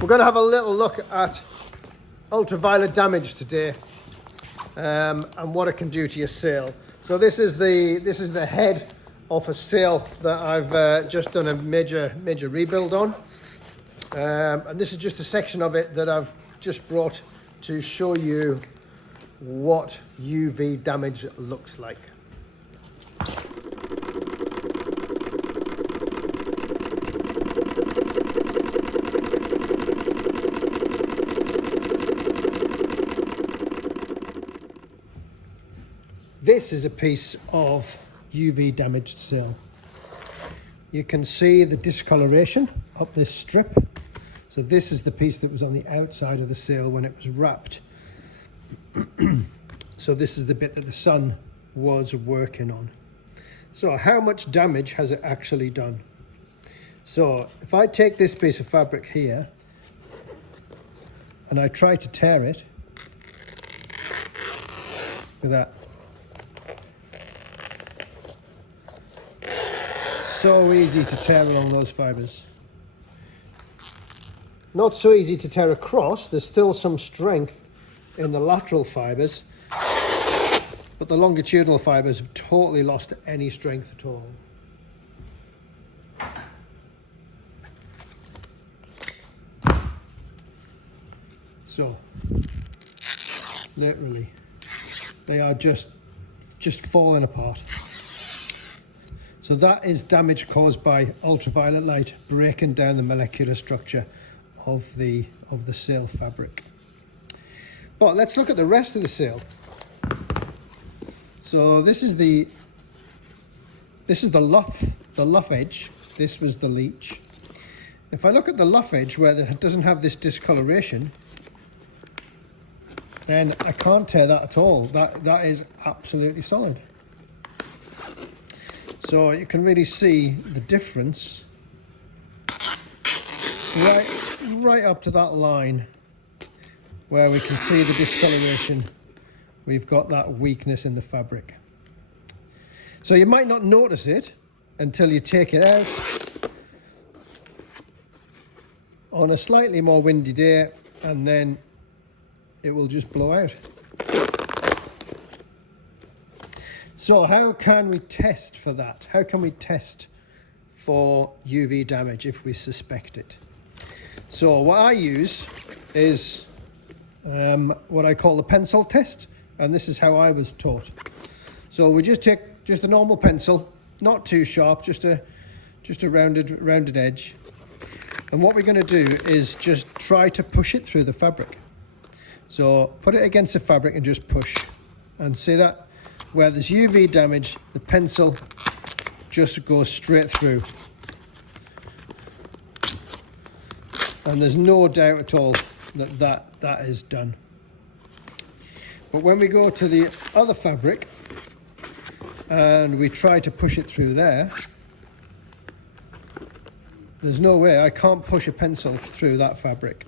We're going to have a little look at ultraviolet damage today, and what it can do to your sail. So this is the head of a sail that I've just done a major rebuild on, and this is just a section of it that I've just brought to show you what UV damage looks like. This is a piece of UV damaged sail. You can see the discoloration up this strip. So this is the piece that was on the outside of the sail when it was wrapped. So this is the bit that the sun was working on. So how much damage has it actually done? So if I take this piece of fabric here and I try to tear it with that, so easy to tear along those fibers. Not so easy to tear across. There's still some strength in the lateral fibers, but the longitudinal fibers have totally lost any strength at all. So, literally, they are just falling apart. So that is damage caused by ultraviolet light breaking down the molecular structure of the sail fabric. But let's look at the rest of the sail. So this is the luff edge. This was the leech. If I look at the luff edge where it doesn't have this discoloration, then I can't tear that at all. That is absolutely solid. So you can really see the difference right up to that line where we can see the discoloration. We've got that weakness in the fabric. So you might not notice it until you take it out on a slightly more windy day, and then it will just blow out. So how can we test for that? How can we test for UV damage if we suspect it? So what I use is what I call the pencil test, and this is how I was taught. So we just take a normal pencil, not too sharp, just a rounded edge. And what we're going to do is just try to push it through the fabric. So put it against the fabric and just push, and see that where there's UV damage, the pencil just goes straight through. And there's no doubt at all that is done. But when we go to the other fabric and we try to push it through there, there's no way. I can't push a pencil through that fabric.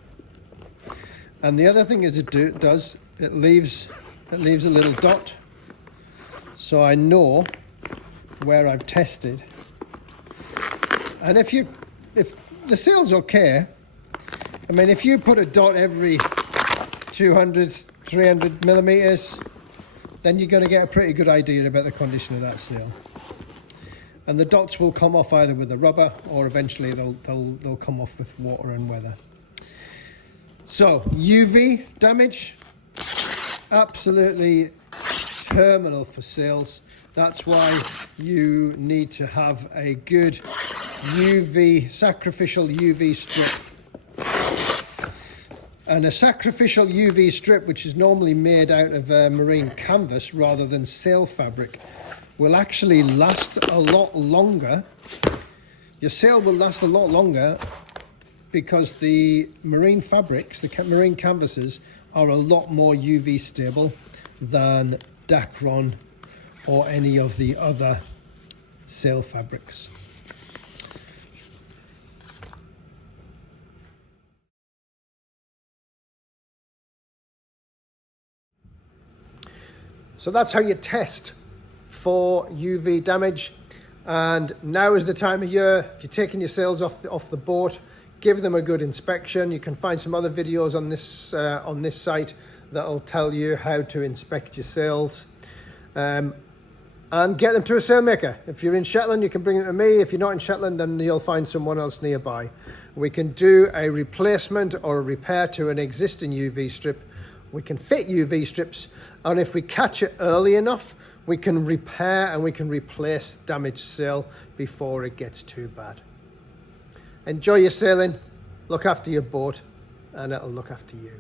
And the other thing is it leaves a little dot, so I know where I've tested. And if the sail's okay, I mean, if you put a dot every 200, 300 millimeters, then you're going to get a pretty good idea about the condition of that sail. And the dots will come off either with the rubber, or eventually they'll come off with water and weather. So UV damage, absolutely terminal for sails. That's why you need to have a good sacrificial UV strip. And a sacrificial UV strip, which is normally made out of marine canvas rather than sail fabric, will actually last a lot longer. Your sail will last a lot longer because the marine fabrics, the marine canvases, are a lot more UV stable than Dacron or any of the other sail fabrics. So that's how you test for UV damage. And now is the time of year, if you're taking your sails off the boat, give them a good inspection. You can find some other videos on this site that'll tell you how to inspect your sails, and get them to a sailmaker. If you're in Shetland, you can bring them to me. If you're not in Shetland, then you'll find someone else nearby. We can do a replacement or a repair to an existing UV strip. We can fit UV strips, and if we catch it early enough, we can repair and we can replace damaged sail before it gets too bad. Enjoy your sailing, look after your boat, and it'll look after you.